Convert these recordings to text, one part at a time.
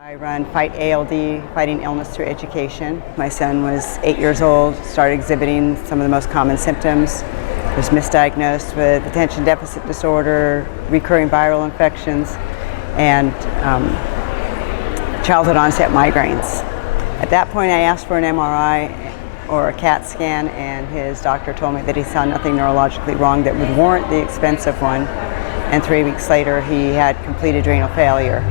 I run Fight ALD, Fighting Illness Through Education. My son was 8 years old, started exhibiting some of the most common symptoms. Was misdiagnosed with attention deficit disorder, recurring viral infections, and childhood onset migraines. At that point I asked for an MRI or a CAT scan, and his doctor told me that he saw nothing neurologically wrong that would warrant the expense of one, and 3 weeks later he had complete adrenal failure.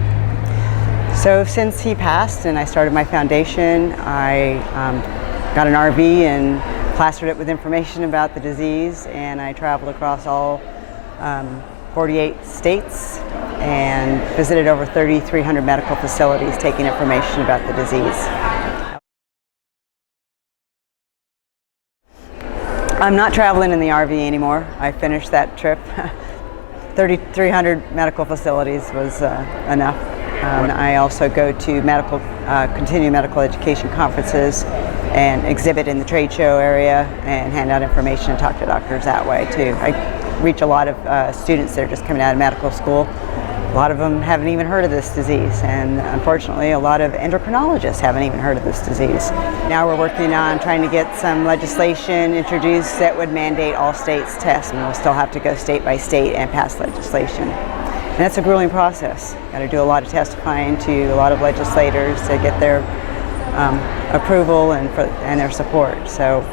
So since he passed and I started my foundation, I got an RV and plastered it with information about the disease, and I traveled across all 48 states and visited over 3,300 medical facilities taking information about the disease. I'm not traveling in the RV anymore. I finished that trip. 3,300 medical facilities was enough. I also go to continuing medical education conferences and exhibit in the trade show area and hand out information and talk to doctors that way too. I reach a lot of students that are just coming out of medical school. A lot of them haven't even heard of this disease, and unfortunately a lot of endocrinologists haven't even heard of this disease. Now we're working on trying to get some legislation introduced that would mandate all states test, and we'll still have to go state by state and pass legislation. And that's a grueling process. Got to do a lot of testifying to a lot of legislators to get their approval and their support. So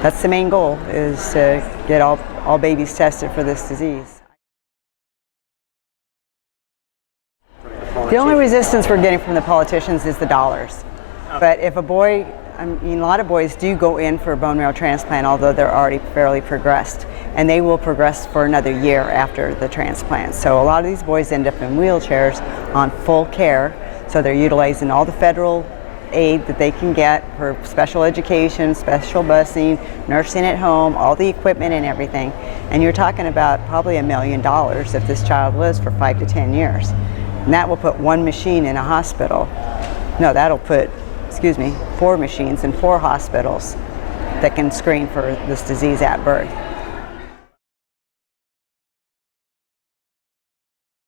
that's the main goal, is to get all babies tested for this disease. The only resistance we're getting from the politicians is the dollars. But if a boy, a lot of boys do go in for a bone marrow transplant, although they're already fairly progressed, and they will progress for another year after the transplant. So a lot of these boys end up in wheelchairs on full care, so they're utilizing all the federal aid that they can get for special education, special busing, nursing at home, all the equipment and everything. And you're talking about probably $1 million if this child lives for 5 to 10 years. And that will put one machine in a hospital. No, that'll put, 4 machines in 4 hospitals that can screen for this disease at birth.